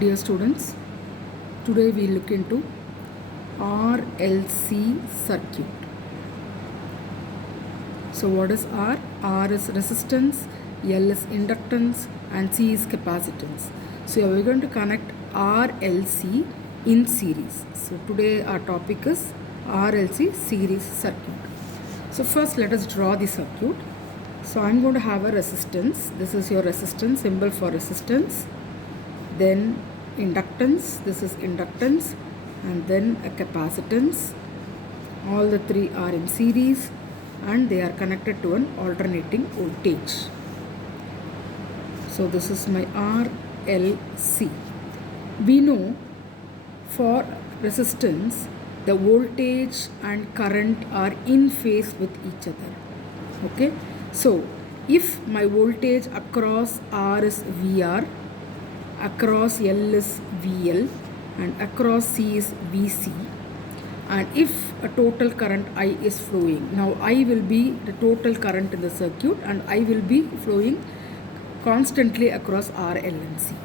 Dear students, today we look into RLC circuit. So what is R? R is resistance, L is inductance and C is capacitance. So we are going to connect RLC in series. So today our topic is RLC series circuit. So first let us draw the circuit. So I am going to have a resistance. This is your resistance, symbol for resistance. Then inductance, this is inductance, and then a capacitance. All the three are in series and they are connected to an alternating voltage. So this is my RLC. We know for resistance the voltage and current are in phase with each other. Okay, so if my voltage across R is VR, across L is VL and across C is VC, and if a total current I is flowing, now I will be the total current in the circuit and I will be flowing constantly across R, L and C.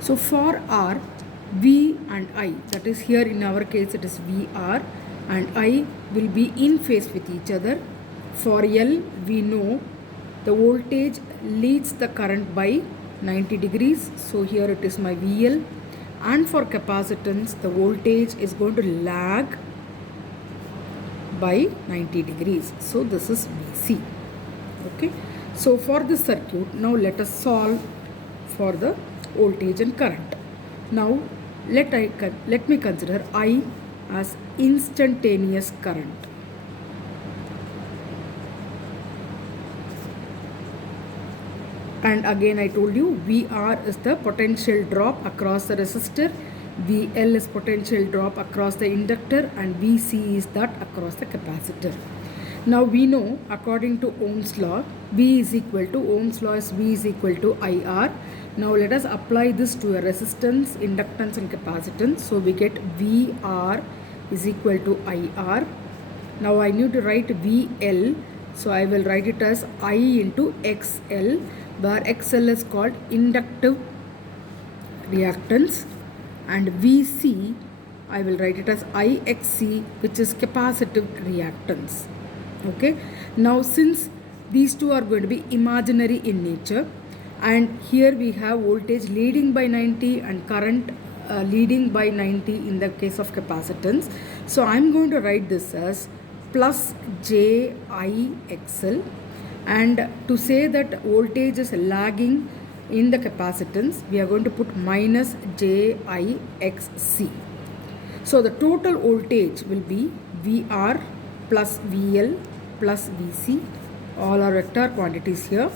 So for R, V and I, that is here in our case it is VR and I will be in phase with each other. For L, we know the voltage leads the current by 90 degrees. So here it is my VL, and for capacitance the voltage is going to lag by 90 degrees. So this is VC. Okay. So for this circuit, now let us solve for the voltage and current. Now let me consider I as instantaneous current. And again I told you VR is the potential drop across the resistor, VL is potential drop across the inductor, and VC is that across the capacitor. Now we know according to Ohm's law, V is equal to IR. Now let us apply this to a resistance, inductance and capacitance. So we get VR is equal to IR. Now I need to write VL. So I will write it as I into XL, where XL is called inductive reactance, and VC I will write it as IXC, which is capacitive reactance. Okay. Now since these two are going to be imaginary in nature, and here we have voltage leading by 90 and current leading by 90 in the case of capacitance. So I am going to write this as plus JIXL, and to say that voltage is lagging in the capacitance, we are going to put minus JIXC. So the total voltage will be VR plus VL plus VC. All are vector quantities here.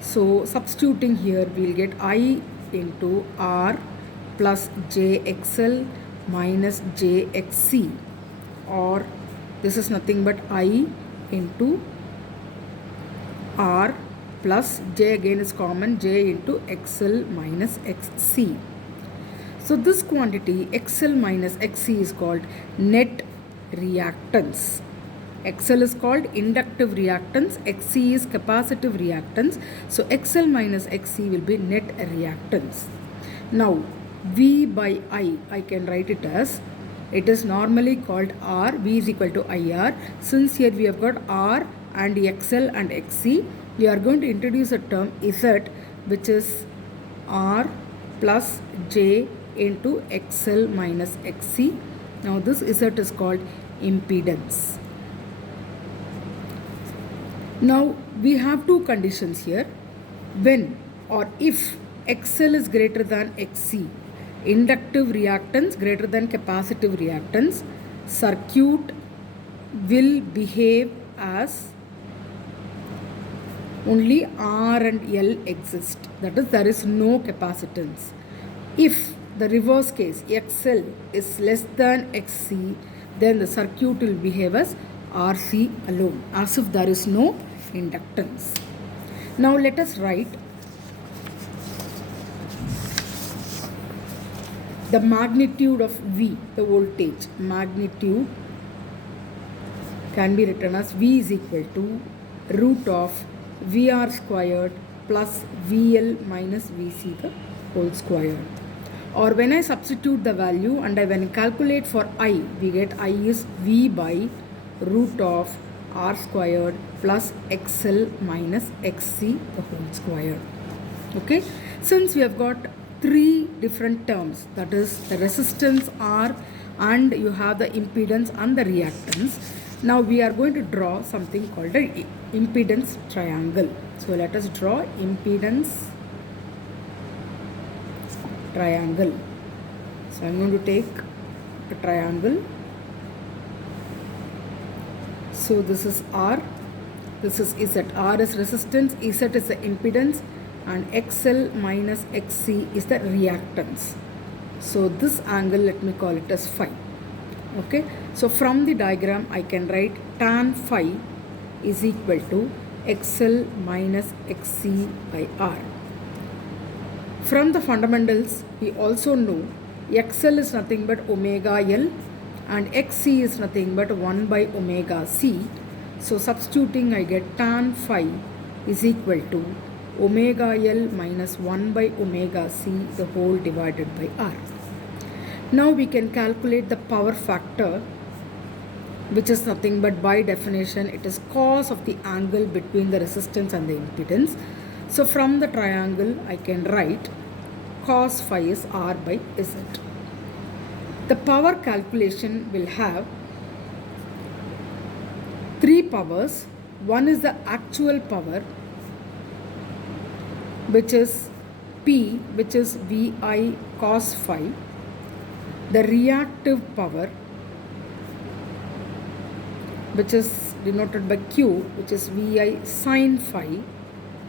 So substituting here, we will get I into R plus JXL minus JXC, or this is nothing but I into R plus J, again is common, J into XL minus XC. So this quantity XL minus XC is called net reactance. XL is called inductive reactance, XC is capacitive reactance. So XL minus XC will be net reactance. Now V by I can write it as, it is normally called R, V is equal to IR. Since here we have got R and XL and XC, we are going to introduce a term Z, which is R plus J into XL minus XC. Now this Z is called impedance. Now we have two conditions here. When or if XL is greater than XC, inductive reactance greater than capacitive reactance, circuit will behave as only R and L exist. That is, there is no capacitance. If the reverse case, XL is less than XC, then the circuit will behave as RC alone, as if there is no inductance. Now let us write the magnitude of V, the voltage. Magnitude can be written as V is equal to root of VR squared plus VL minus VC the whole squared. Or when I substitute the value and when I calculate for I, we get I is V by root of R squared plus XL minus XC the whole squared. Okay, since we have got three different terms, that is the resistance R and you have the impedance and the reactance. Now we are going to draw something called a impedance triangle. So let us draw impedance triangle. So I am going to take a triangle. So this is R, this is Z. R is resistance, Z is the impedance, and XL minus XC is the reactance. So this angle, let me call it as phi. Okay, so from the diagram I can write tan phi is equal to XL minus XC by R. From the fundamentals, we also know XL is nothing but omega L and XC is nothing but 1 by omega C. So substituting, I get tan phi is equal to omega L minus 1 by omega C the whole divided by R. Now we can calculate the power factor, which is nothing but by definition it is cos of the angle between the resistance and the impedance. So from the triangle I can write cos phi is R by Z. The power calculation will have three powers. One is the actual power, which is P, which is VI cos phi. The reactive power, which is denoted by Q, which is VI sin phi.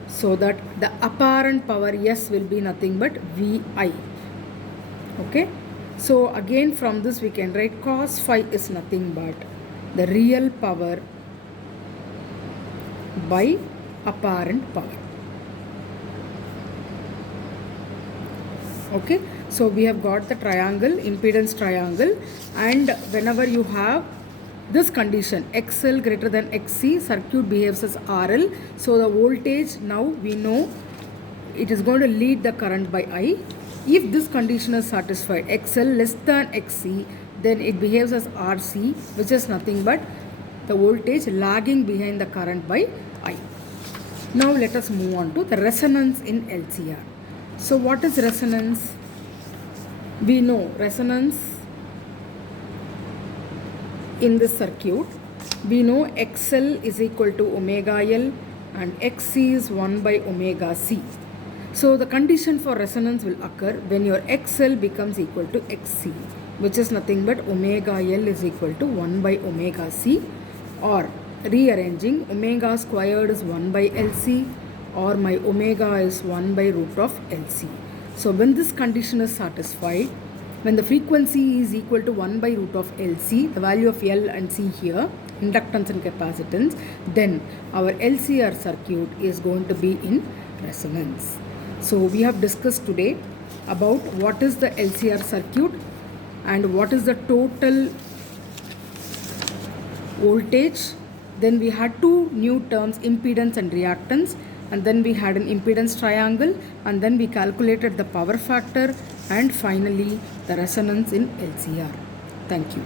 So that the apparent power S will be nothing but VI. Okay. So again from this we can write cos phi is nothing but the real power by apparent power. Okay. So we have got the triangle, impedance triangle, and whenever you have this condition XL greater than XC, circuit behaves as RL. So the voltage, now we know it is going to lead the current by I. If this condition is satisfied, XL less than XC, then it behaves as RC, which is nothing but the voltage lagging behind the current by I. Now let us move on to the resonance in LCR. So what is resonance? We know resonance in this circuit. We know XL is equal to omega L and XC is 1 by omega C. So the condition for resonance will occur when your XL becomes equal to XC, which is nothing but omega L is equal to 1 by omega C, or rearranging omega squared is 1 by LC, or my omega is 1 by root of LC. So when this condition is satisfied, when the frequency is equal to 1 by root of LC, the value of L and C here, inductance and capacitance, then our LCR circuit is going to be in resonance. So we have discussed today about what is the LCR circuit and what is the total voltage. Then we had two new terms, impedance and reactance, and then we had an impedance triangle, and then we calculated the power factor, and finally the resonance in LCR. Thank you.